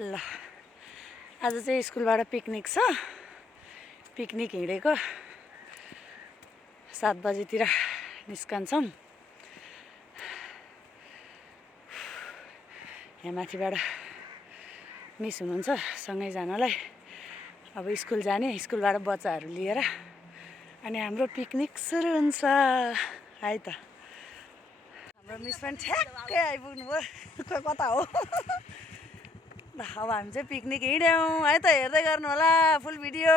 ल आज चाहिँ स्कुलबाट पिकनिक छ। पिकनिक हिँडेको 7 बजेतिर निस्कन्छौँ। यहाँ माथिबाट मिस हुनुहुन्छ सँगै जानलाई। अब स्कुल जाने, स्कुलबाट बच्चाहरू लिएर अनि हाम्रो पिकनिक सुरु हुन्छ। है त हाम्रो मिस पनि ठ्याक्कै आइपुग्नु भयो। कता हो ल अब हामी चाहिँ पिकनिक हिँड्यौँ है त। हेर्दै गर्नु होला फुल भिडियो।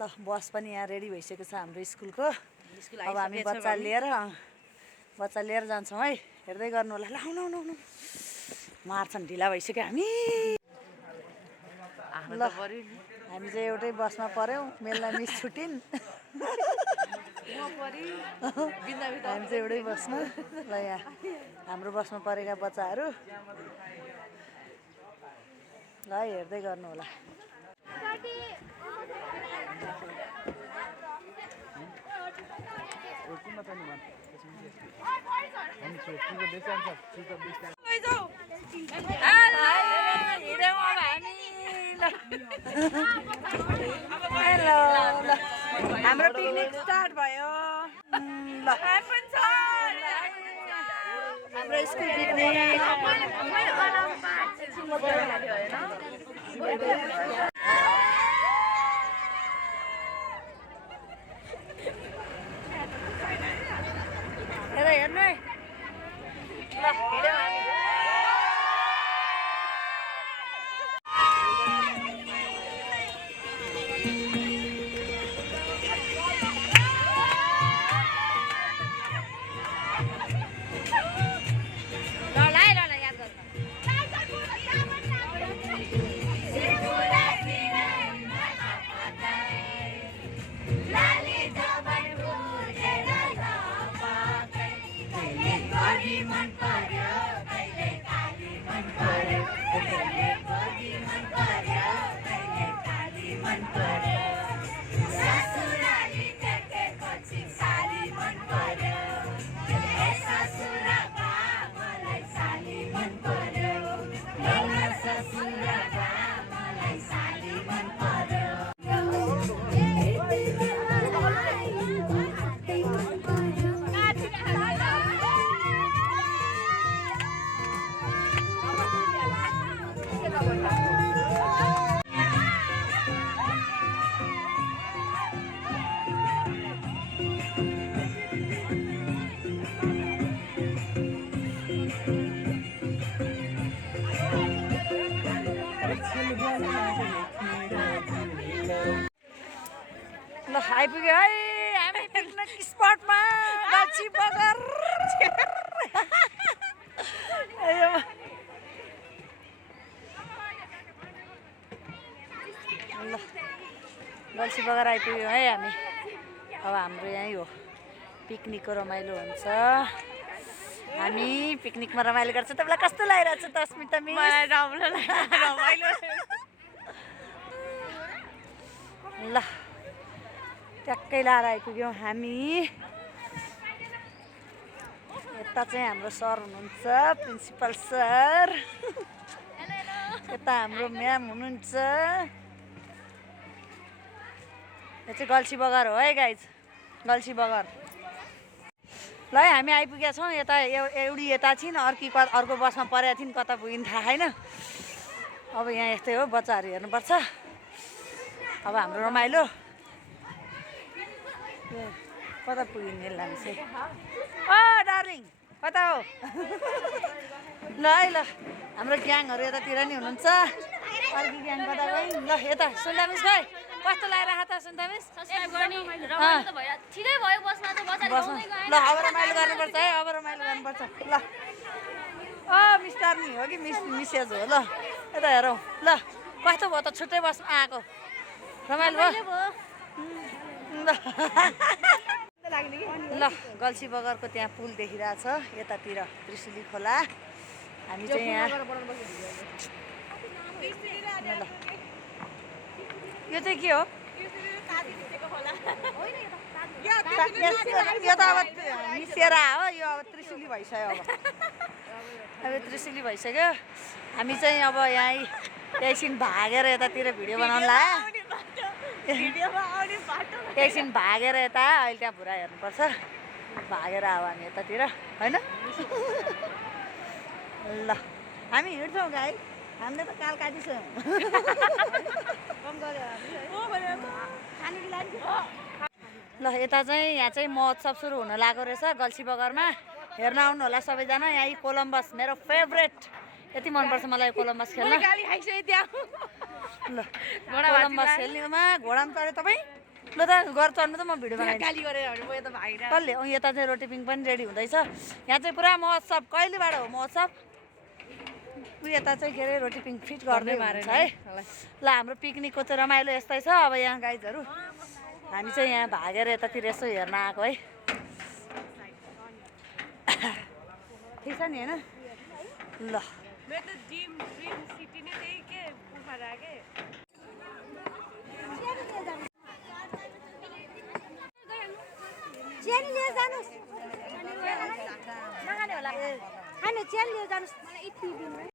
ल बस पनि यहाँ रेडी भइसकेको छ हाम्रो स्कुलको। अब हामी बच्चा लिएर जान्छौँ है। हेर्दै गर्नु होला। ल आउनु आउनु मार्छन्, ढिला भइसक्यो हामी। ल हामी चाहिँ एउटै बसमा पऱ्यौँ। मेलना मिस छुटिन्। हामी चाहिँ एउटै बसमा। ल यहाँ हाम्रो बसमा परेका बच्चाहरू ल हेर्दै गर्नु होला। हेलो ल हाम्रो पिकनिक स्टार्ट भयो। ल हाम्रो स्कुल पिकनिक। हेर्नु है। ल हिँड्यौँ हामी। ल आइपुग्यो है हामी पिकनिक स्पटमा। गल्छी बगर। ल गल्छी बगर आइपुग्यो है हामी। अब हाम्रो यहीँ हो पिकनिकको रमाइलो हुन्छ। हामी पिकनिकमा रमाइलो गर्छौँ। तपाईँलाई कस्तो लागिरहेको छ त अस्मिता मिस? मलाई रमाइलो। ल ट्याक्कै लाएर आइपुग्यौँ हामी। यता चाहिँ हाम्रो सर हुनुहुन्छ, प्रिन्सिपल सर। यता हाम्रो म्याम हुनुहुन्छ। यो चाहिँ गल्छी बगर हो है गाइज, गल्छी बगर। ल है हामी आइपुगेका छौँ। यता एउटी यता छिन्, अर्को बसमा परेका थिइन्। कता पुगिन् थाहा छैन। अब यहाँ यस्तै हो, बच्चाहरू हेर्नुपर्छ। अब हाम्रो रमाइलो कता पुगिन् मेलना मिस? ओ डार्लिङ कता हो? ल है ल हाम्रो ग्याङहरू यतातिर नि हुनुहुन्छ। अर्को ग्याङ कता गइन्? ल यता सुन्दा मिस गए कस्तो लागिरहेको त सुन्दा मिस? ठिकै भयो बसमा त बच्चाले गाउँदै गए। ल अब रमाइलो गर्नुपर्छ है, अब रमाइलो गर्नुपर्छ। ल मिस्टर नि हो कि मिसेज हो? ल यता हेरौँ। ल कस्तो भयो त छुट्टै बसमा आएको? रमाइलो भयो? ल गल्छी बगरको त्यहाँ पुल देखिरहेछ यतातिर त्रिशुली खोला। हामी चाहिँ यहाँ यो चाहिँ के हो यो त अब मिसेर हो यो अब त्रिशुली भइसक्यो अब त्रिशुली भइसक्यो हामी चाहिँ अब यहाँ एकछिन भागेर यतातिर भिडियो बनाउनु लाग्यो एकछिन भागेर यता अहिले त्यहाँ भुरा हेर्नुपर्छ भागेर अब हामी यतातिर होइन ल हामी हिँड्छौँ गाई हामीले त काल काटिसक्यौँ ल यता चाहिँ यहाँ चाहिँ महोत्सव सुरु हुन लागेको रहेछ गल्सी बगरमा हेर्न आउनु होला सबैजना यहाँ कोलम्बस मेरो फेभरेट यति मनपर्छ मलाई कोलम्बस खेल्न ल कोलम्बस खेल्नेमा घोडामा चढ्यो तपाईँ ल त घर चढ्नु त म भिडियो बनाइदिन्छु कसले यता चाहिँ रोटिपिङ पनि रेडी हुँदैछ यहाँ चाहिँ पुरा महोत्सव कहिलेबाट हो महोत्सव यता चाहिँ के अरे रोटिपिङ फिट गर्दै हुनुहुन्छ है ल हाम्रो पिकनिकको चाहिँ रमाइलो यस्तै छ अब यहाँ गाइजहरू हामी चाहिँ यहाँ भागेर यतातिर यसो हेर्न आएको है ठिक छ नि होइन ल होइन चेन लिएर जानुहोस्